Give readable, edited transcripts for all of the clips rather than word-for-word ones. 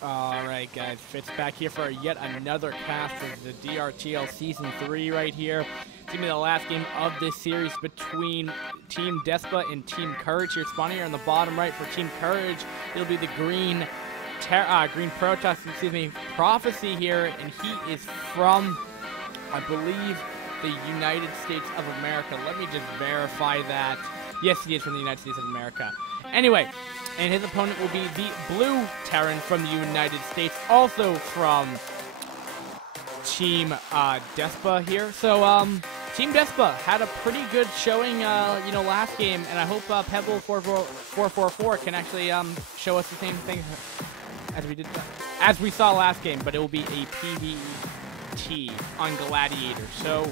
Alright guys, Fitz back here for yet another cast of the DRTL Season 3 right here. It's going to be the last game of this series between Team DeSPA and Team Courage. Here spawning here on the bottom right for Team Courage. It'll be the Green Protoss, Prophecy here, and he is from, I believe, the United States of America. Let me just verify that. Yes, he is from the United States of America. Anyway, and his opponent will be the Blue Terran from the United States, also from Team DeSPA here. So, Team DeSPA had a pretty good showing, last game, and I hope pebble444 can actually show us the same thing as we saw last game, but it will be a PvT on Gladiator. So,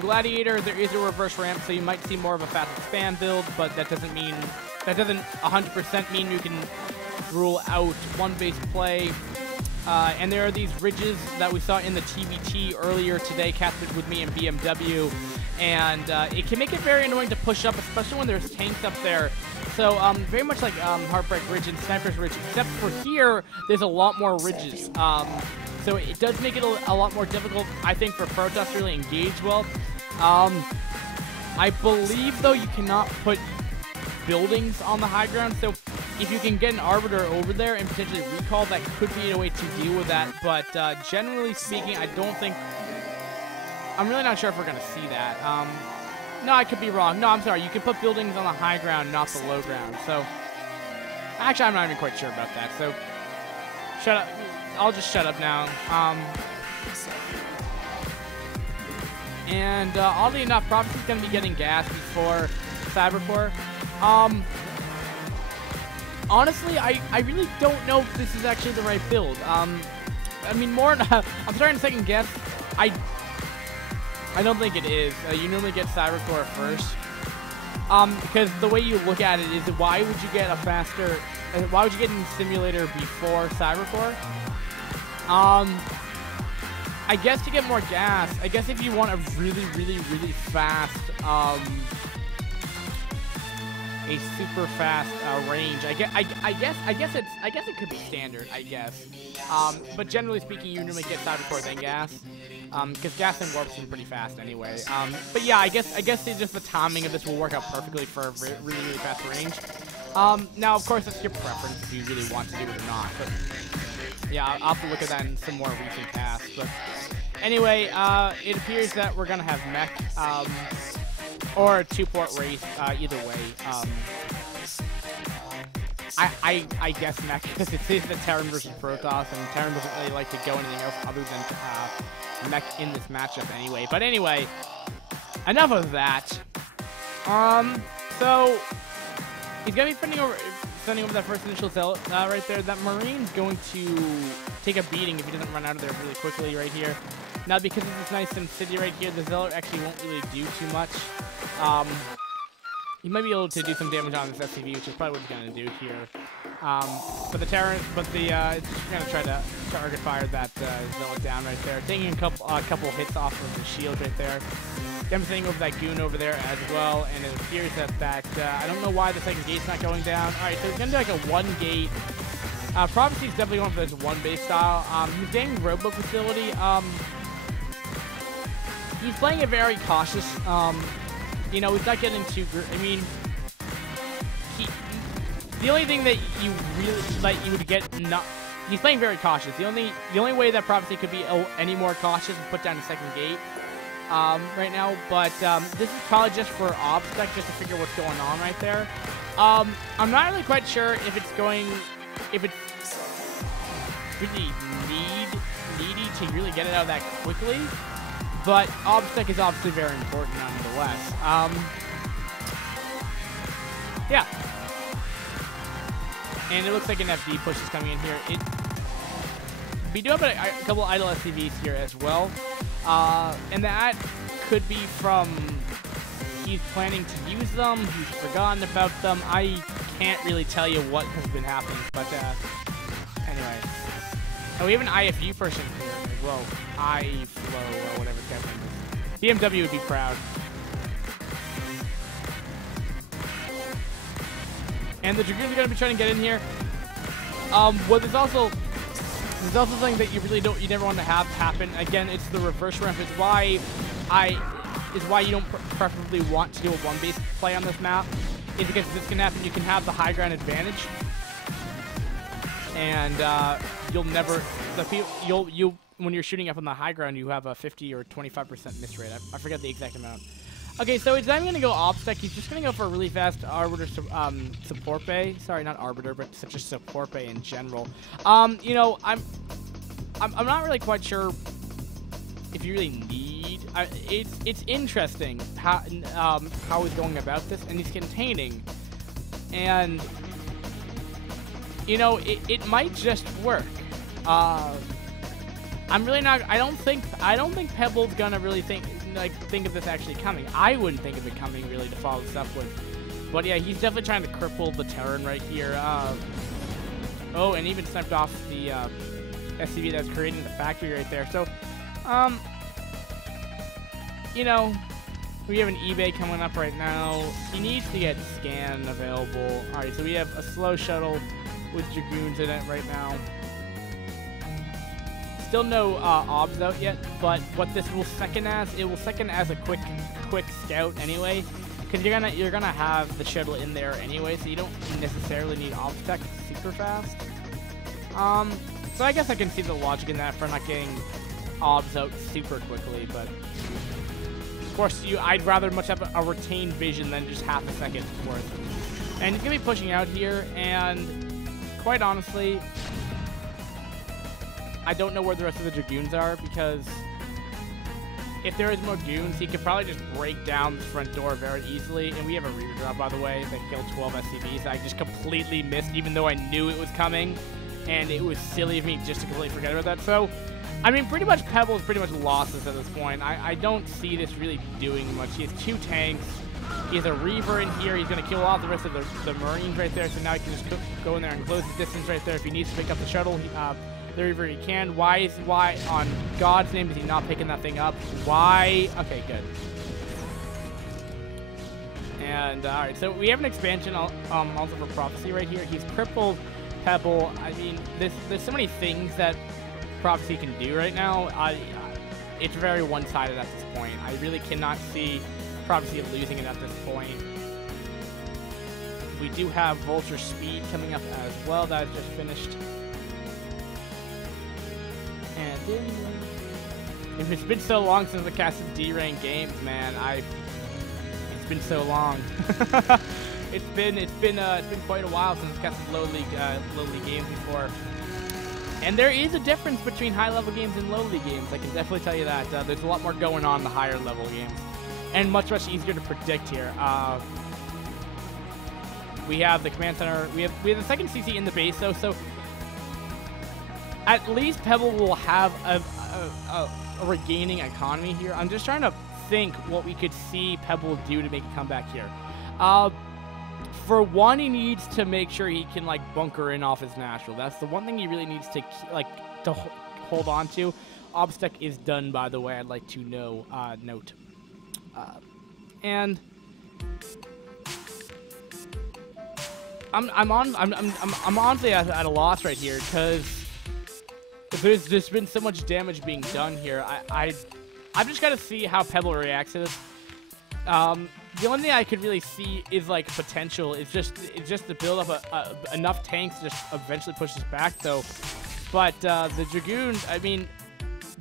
Gladiator, there is a reverse ramp, so you might see more of a fast spam build, but that doesn't 100% mean you can rule out one base play. And there are these ridges that we saw in the TVT earlier today, casted with me in BMW, and it can make it very annoying to push up, especially when there's tanks up there. So very much like Heartbreak Ridge and Sniper's Ridge, except for here, there's a lot more ridges. So it does make it a lot more difficult, I think, for Protoss to really engage well. I believe, though, you cannot put buildings on the high ground, so if you can get an Arbiter over there and potentially recall, that could be a way to deal with that. But generally speaking, I'm really not sure if we're going to see that. No, I could be wrong. No, I'm sorry. You can put buildings on the high ground, not the low ground. So, actually, I'm not even quite sure about that. So, shut up. I'll just shut up now. And oddly enough, Prophecy's going to be getting gas before Cybercore. Honestly, I really don't know if this is actually the right build. I mean, I'm starting to second guess. I don't think it is. You normally get Cybercore first. Because the way you look at it is, why would you get in the simulator before Cybercore? I guess to get more gas. I guess if you want a really, really, really fast, a super fast range. I guess it could be standard. I guess. But generally speaking, you normally get Cybercore then gas. Because gas and warps are pretty fast anyway. But yeah, I guess it's just the timing of this will work out perfectly for a really, really fast range. Now, of course, it's your preference if you really want to do it or not. But yeah, I'll have to look at that in some more recent casts. But anyway, it appears that we're gonna have mech, or a 2-port race. Either way, I guess mech, because it is the Terran versus Protoss, and Terran doesn't really like to go anything else other than mech in this matchup anyway. But anyway, enough of that. So he's gonna be sending over that first initial Zealot right there. That Marine's going to take a beating if he doesn't run out of there really quickly right here. Now, because of this nice SimCity right here, the Zealot actually won't really do too much. He might be able to do some damage on this SCV, which is probably what he's going to do here. But the Terran, it's just going to try to target fire that Zealot down right there, taking a couple hits off of the shield right there. Demonstrating over that Goon over there as well, and it appears that I don't know why the second gate's not going down. Alright, so he's going to do like a 1 gate. Prophecy's definitely going for this 1 base style. He's getting Robo Facility. He's playing it very cautious. He's not getting too. I mean, the only thing that you really you would get he's playing very cautious. The only way that Prophecy could be any more cautious is put down a second gate right now. But this is probably just for obstacle, just to figure what's going on right there. I'm not really quite sure if it's really needy to really get it out that quickly. But obstacle is obviously very important nonetheless. Yeah. And it looks like an FD push is coming in here. We do have a couple idle SCVs here as well. And that could be from he's planning to use them, he's forgotten about them. I can't really tell you what has been happening. But anyway. Oh, we have an IFU person here as well. iFlow or whatever his guy's name is. BMW would be proud. And the Dragoons are going to be trying to get in here. Well, there's also something that you never want to have happen. Again, it's the reverse ramp. It's why you don't preferably want to do a one base play on this map. Is because if this can happen, you can have the high ground advantage, and you'll never when you're shooting up on the high ground, you have a 50 or 25% miss rate. I forget the exact amount. Okay, so he's not even going to go obstacle. He's just going to go for a really fast Arbiter support bay. Sorry, not Arbiter, but such a support bay in general. You know, I'm not really quite sure if you really need. It's interesting how he's going about this, and he's containing, and you know it might just work. I'm really not. I don't think Pebble's gonna really think of this actually coming. I wouldn't think of it coming really to follow this up with. But yeah, he's definitely trying to cripple the Terran right here. Oh, and even sniped off the SCV that's creating the factory right there. So, you know, we have an eBay coming up right now. He needs to get scan available. All right, so we have a slow shuttle with Dragoons in it right now. Still no obs out yet, but what this will second as, it will second as a quick scout anyway, because you're gonna have the shuttle in there anyway, so you don't necessarily need obs tech super fast. So I guess I can see the logic in that for not getting obs out super quickly, but of course I'd rather much have a retained vision than just half a second worth. And he's gonna be pushing out here, and quite honestly, I don't know where the rest of the Dragoons are, because if there is more goons, he could probably just break down the front door very easily. And we have a Reaver drop, by the way, that killed 12 SCVs. I just completely missed, even though I knew it was coming. And it was silly of me just to completely forget about that. So, I mean, pretty much Pebble's pretty much lost this at this point. I don't see this really doing much. He has 2 tanks. He has a Reaver in here. He's going to kill off the rest of the Marines right there. So now he can just go in there and close the distance right there. If he needs to pick up the shuttle, the Reaver he can. Why on God's name is he not picking that thing up? Why? Okay, good. And all right, so we have an expansion also for Prophecy right here. He's crippled Pebble. I mean, there's so many things that Prophecy can do right now. It's very one-sided at this point. I really cannot see Prophecy losing it at this point. We do have Vulture Speed coming up as well. That is just finished. And then, it's been so long since I casted D-rank games, man. It's been so long. it's been quite a while since I casted low league games before. And there is a difference between high-level games and low-league games. I can definitely tell you that. There's a lot more going on in the higher-level games, and much easier to predict here. We have the command center. We have the second CC in the base, though. So at least Pebble will have a regaining economy here. I'm just trying to think what we could see Pebble do to make a comeback here. For one, he needs to make sure he can bunker in off his natural. That's the one thing he really needs to hold on to. Obstac is done, by the way. I'd like to note. And I'm honestly at a loss right here, because there's been so much damage being done here. I've just got to see how Pebble reacts to this. The only thing I could really see is potential. It's just to build up enough tanks to just eventually push this back, though. But the Dragoons, I mean,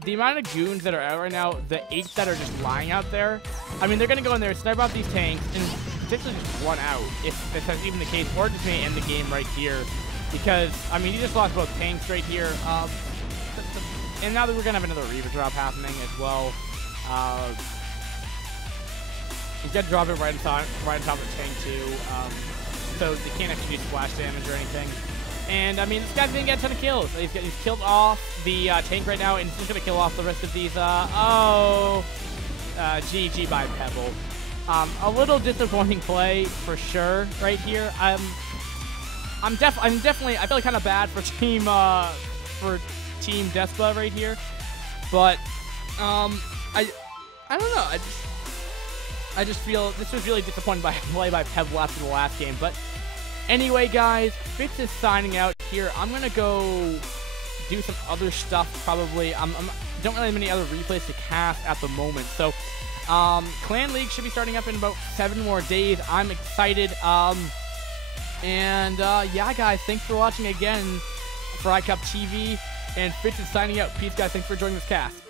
the amount of goons that are out right now, the 8 that are just lying out there, I mean, they're gonna go in there, snipe out these tanks, and potentially just run out if that's even the case, or just may end the game right here, because I mean, he just lost both tanks right here. And now that we're gonna have another Reaver drop happening as well. He's gonna drop it right on top of the tank too, so they can't actually do splash damage or anything. And I mean, this guy's gonna get a ton of kills. He's killed off the tank right now, and he's just gonna kill off the rest of these. GG by Pebble. A little disappointing play for sure right here. I'm definitely I feel kind of bad for Team DeSPA right here, but I don't know. I just feel this was really disappointing by play by Pebble after the last game, but Anyway, guys, Fitz is signing out here. I'm going to go do some other stuff, probably. I don't really have any other replays to cast at the moment. So, Clan League should be starting up in about 7 more days. I'm excited. Yeah, guys, thanks for watching again for iCup TV. And Fitz is signing out. Peace, guys. Thanks for joining this cast.